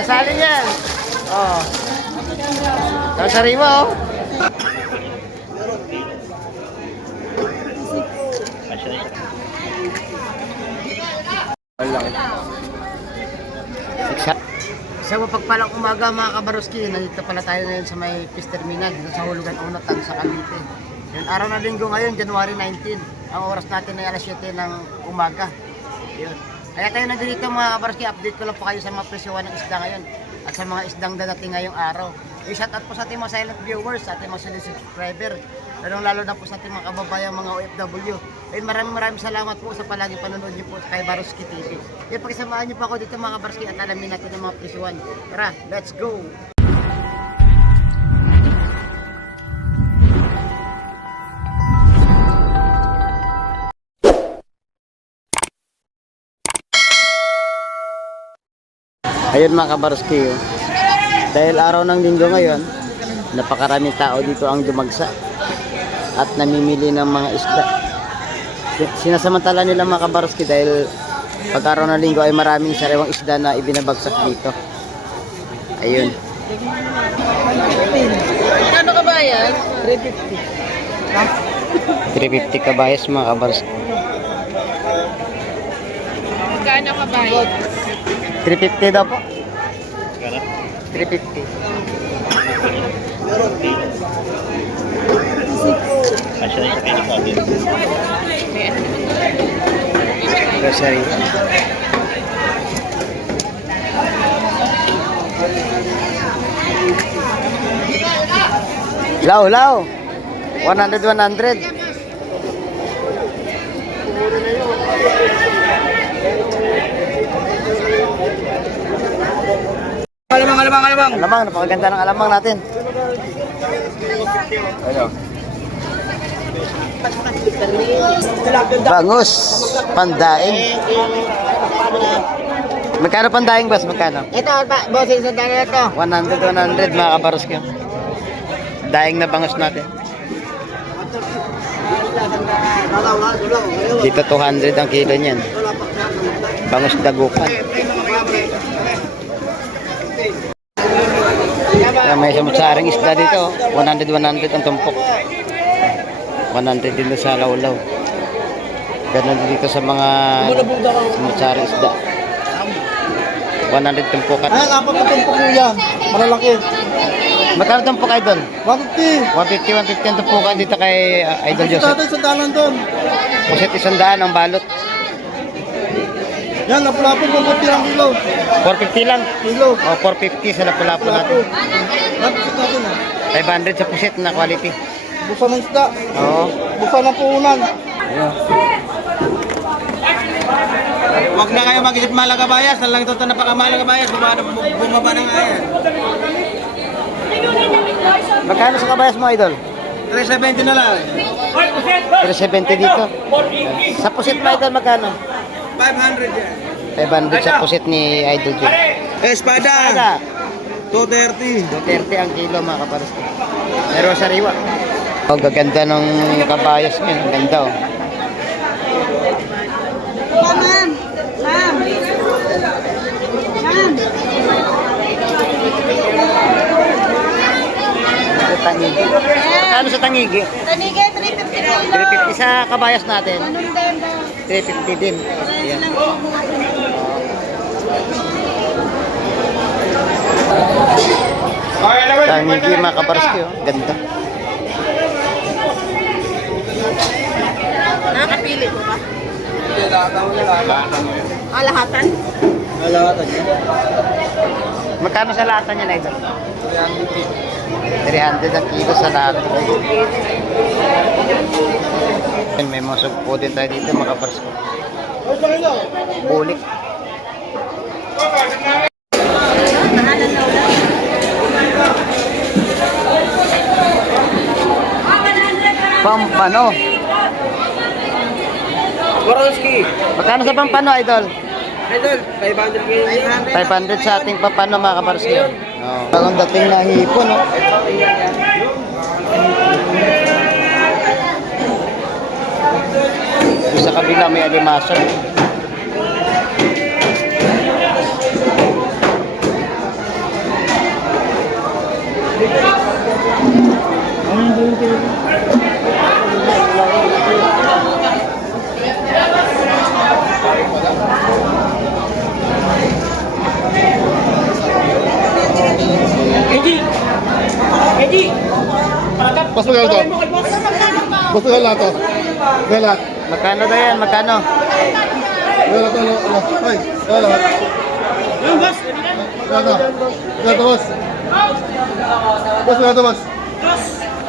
Sasali niyan. Oh. Sasari mo, oh. Sa mapagpalang umaga mga kabaroski, nandito pala tayo ngayon sa may Peace Terminal dito sa Hulugan Unatan sa Cavite. Yung araw na linggo ngayon, January 19. Ang oras natin ay alas 7 ng umaga. Yun. Kaya tayo nandito mga kabaroski, update ko lang po kayo sa mga presyohan ng isda ngayon at sa mga isdang dadating ngayong araw. Shout out po sa ating mga silent viewers, sa ating mga silent subscriber, lalo na po sa ating mga kababayan, mga OFW. Ayun, maraming salamat po sa palagi panonood niyo po kay Baroski TV. Kaya pakisamahan niyo po ako dito mga kabaroski at alamin natin ang mga presyohan. Tara, let's go! Ayun mga kabaroski, oh. Dahil araw ng linggo ngayon, napakaraming tao dito ang dumagsa at namimili ng mga isda. Sinasamantala nila mga kabaroski dahil pag araw ng linggo ay maraming sariwang isda na ibinabagsak dito. Ayun. Ano kabayas? 350 kabayas mga kabaroski. Magkano kabayas? 350 daw po. 350. Grocery. Law. 100. Alamang, napakaganda ng alamang natin. Bangus, pandaing. Magkano pandaing, boss? Magkano? Ito, boss, isang dala ito. 100 mga kabaroski. Daing na bangus natin. Dito 200 ang kilo niyan. Bangus dagupan. May samutsaring isda dito, 100 ang tumpok. 100 din sa lawlaw. Ganun dito sa mga samutsaring isda. 100 tumpokan. Ayan, apat na tumpok mo yan. Malalaki. Magkano tumpok idol? 150. 150 ang tumpokan dito kay Idol Ito Joseph. natin sa dalan doon. Pusit 100 ang balot. Yan, lapu-lapu, 150 lang kilo. 450 lang. Kilo. O 450 sa lapu-lapu Lapu. natin. Lapu natin ha. 500 sa pusit na quality. Busa ng isda. Oo. Busa ng puhunan. Ayun. Huwag na kayo mag-isip malagabayas. Nalang ito napakamalaгаbayas. Bumaba na nga yan. Magkano sa kabayas mo idol? 370 na lang. 370 dito. Sa pusit mo idol magkano? 500 yan. 500 sa pusit ni Idol Jun. Espada. 230. 230 ang kilo mga kaparoski. Pero sariwa. Oh, gaganda ng kabayas niya. Ang ganda oh. Ma'am. Sa tangigi. Magkano sa tangigi? Tanigay, 350 350 sa kabayas natin. Anong ganda? 350 din. Ayan. Tangigi mga kaparoski oh. Ganda. Nakakapili ko ba? Lahatan? Alawatan yan. Magkano sa lata niya na ito? 300 ang kilo sa lata. May mga sugpo din tayo dito mga kaparoski. Bulik. Pampano. Borowski. Magkano sa pampano, idol? Idol, 500 kayo. 500 sa ating pampano, mga kabarski. Oh. Ang dating na hipon, no? Sa kabila may alimasag. Mas magkano to? Mas magkano lahat to? Magkano lahat? Magkano na yan? Magkano? Magkano to? Ay, magkano lahat? Magkano to? Magkano to, boss? Boss, magkano to, boss?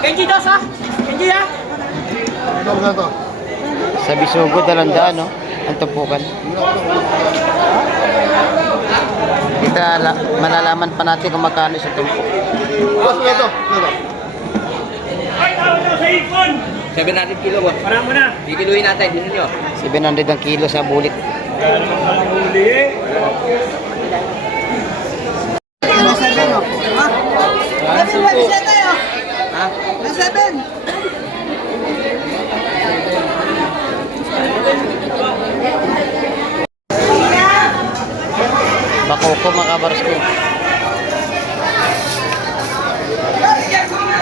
Kenji dos ha? Kenji ha? Magkano to? Sa Bisugo, 200, no? Ang tumpukan. Malalaman pa natin kung magkano sa tumpok. Boss, magkano to? Magkano to? 700 kilo boss. Para mo na. Kikiluhin natin, din niyo. 700 ang kilo sa bulit. Bakoko, mga kabarsko.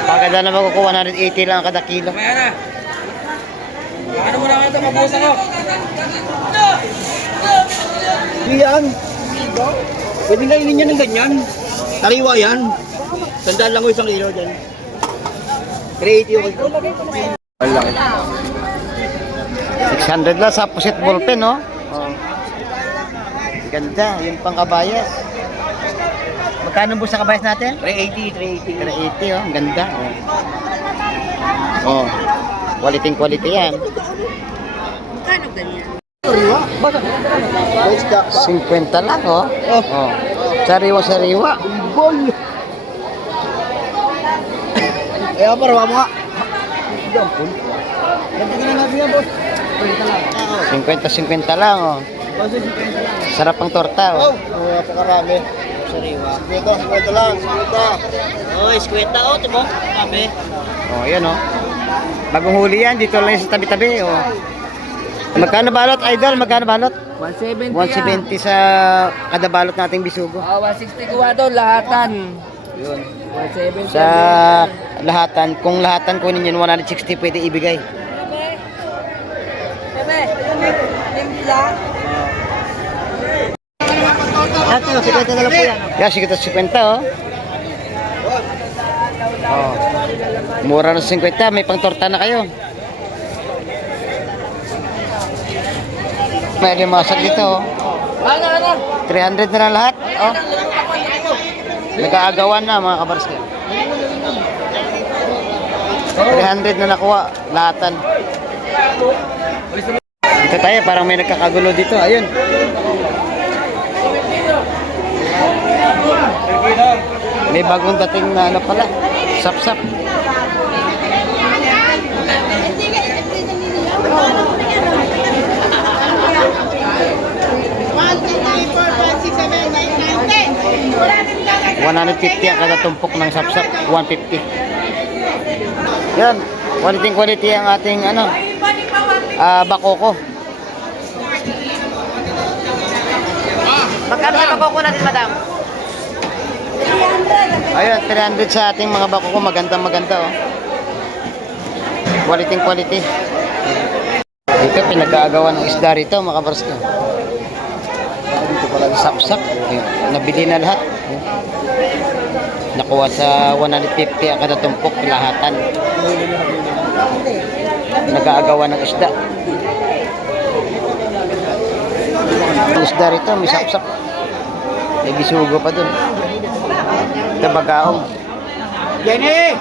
Pagkada na makukuha 180 lang kada kilo. Kaya na. Ano mo na ito, mabuhos ako. Yan. Pwede kainin niya ng ganyan. Tariwa yan. Sandaan lang ko 1 kilo dyan. 380 okay. Ang laki. 600 lang sa puset ballpen, no? Oh. Ganda, yung pang kabayas. Magkano po sa kabayas natin? 380. 380, oh. Ang ganda, oh. Oh. Quality yan. Kano ganyan? 50 lang, oh. Oh. Sariwa. Eh, para mo nga. 50 lang, oh. Sarap ang torta, oh. Napakarami. Sariwa. 50 lang, 50. Oh, iskweta oh, tibo. Kami. Oh, yan, oh. Bagong huli yan, dito lang yan sa tabi-tabi, oh. Magkano balot, idol? Magkano balot? 170 170 sa kada balot nating bisugo. 160 kuha doon, lahatan. Yun. 170. Sa lahatan, kung lahatan kunin yun, 160 pwede ibigay. Ito, 50 na lang po yan. Yeah, 50, oh. Oh. Mura ng 50, may pang torta na kayo. May limasag dito, oh. 300 na lang lahat, oh. Nag-aagawan na, mga kabarska. 300 na nakuha, lahatan. Dito tayo, parang may nagkakagulo dito. Ayun. May bagong dating na ano pala, sap-sap. $150 ang kada tumpok ng sap-sap, 150. Yan, quality ang ating ano, bakoko. Magkano sa bakoko natin, madam? Ayun, 300 sa ating mga bakoko, maganda, oh. Quality. Dito, pinag-aagawan ng isda rito, mga kabarsko. Dito pala sap-sap. Nabili na lahat. Nakuha sa 150 ang kada tumpok, lahatan. Nag-aagawan ng isda. Ang isda rito, may sap-sap. May bisugo pa dun. Ito bagaong. Jenny!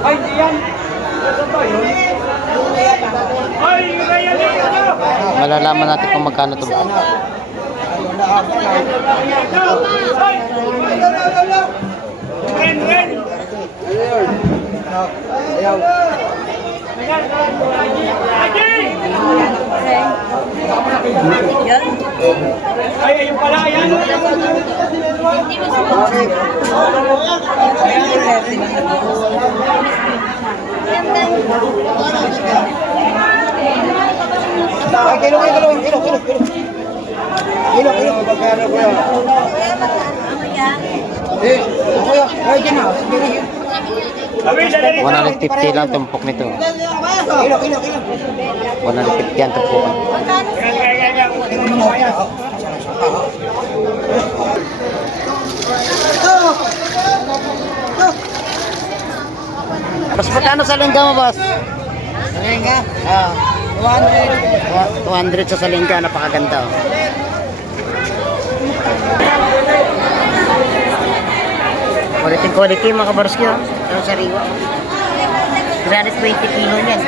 Ay, diyan. Malalaman natin kung magkano ito. Ay, ayun pala, ayan. Ay, kilo. Eh, kuya, ay, dyan na. 150 lang tumpok nito. 150 ang tumpukan. Boss, magkano sa lingga mo, boss? Salenga? Ah, 200. 200 sa salingga, napakaganda. Oh. Quality mga kabarski, oh. Ano sariwa? 320 kilo yan.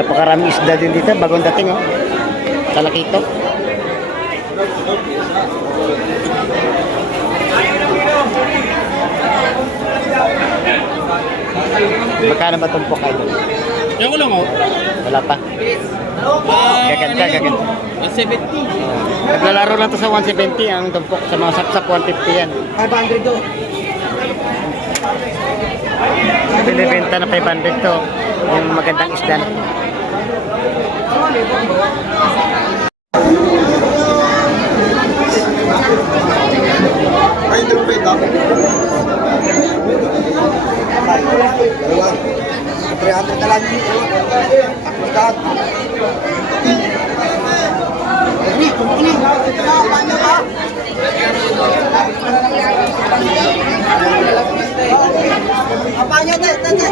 Napakarami isda din dito, bagong dating, oh. Talakito. Magkano ba tumpok kayo? Yan ko lang, oh. Wala pa. Gaganda. 170. Naglalaro lang to sa 170 ang tumpok. Sa mga sapsap 150 yan. 500 to. Binibenta na 500 to. Yung magandang isda. Ay, ito pa ito. Dalawa. 300 na lang yun. Magkat. Apanya deh, tete.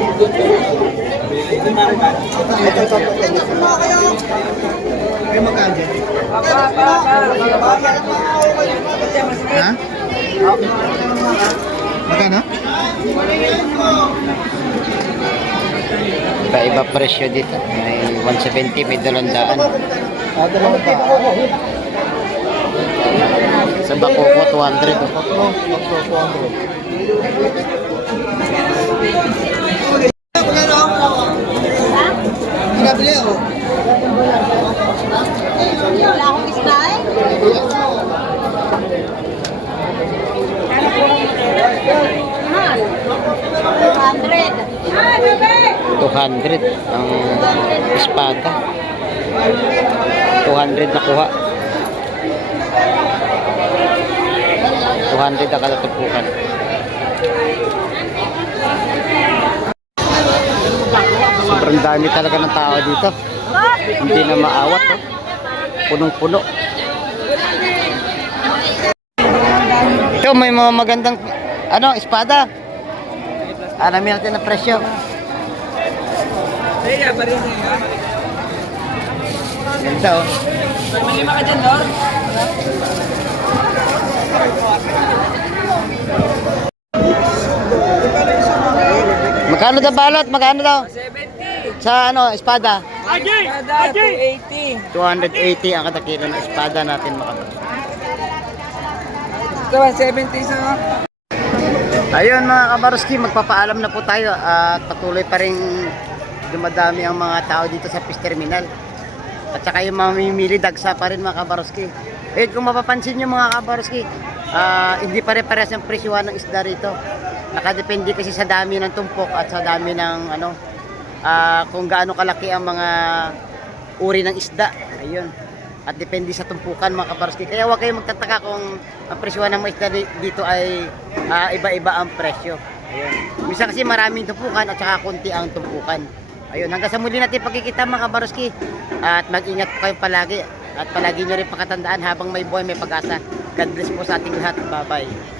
Ay, magkaan dyan? Ha? Magkano? Iba-iba presyo dito. May 170, may 200. Sa Bacoco, 200. Pinabili ako. Wala akong isda eh. Mahal. 200. 200 ang espada. 200 na kuha. 200 ang kalatupukan. Sobrang dami talaga ng tao dito. Hindi na maawat. Oh. Punong-puno. Ito may mga magandang espada. Alamin natin ang presyo. Ganda oh. May lima ka dyan, Dor? Magkano daw balot? Magkano daw? 70. Sa espada? Kada 280. 280 ang katakilo ng espada natin makapag. Ito 70 sa... Ayun mga kabaroski, magpapaalam na po tayo at patuloy pa rin dumadami ang mga tao dito sa fish terminal. At saka yung mga mamimili, dagsa pa rin mga kabaroski. Eh kung mapapansin nyo mga kabaroski, hindi pare-pares ang presyuhan ng isda rito. Nakadepende kasi sa dami ng tumpok at sa dami ng kung gaano kalaki ang mga uri ng isda. Ayun. At depende sa tumpukan mga kabaroski. Kaya huwag kayong magtataka kung ang presyuhan ng mga isda dito ay iba-iba ang presyo. Ayun. Minsan kasi maraming tumpukan at saka konti ang tumpukan. Ayun, hanggang sa muli natin pagkikita mga kabaroski. At mag-ingat po kayong palagi. At palagi nyo rin pakatandaan habang may buhay may pag-asa. God bless po sa ating lahat. Bye-bye.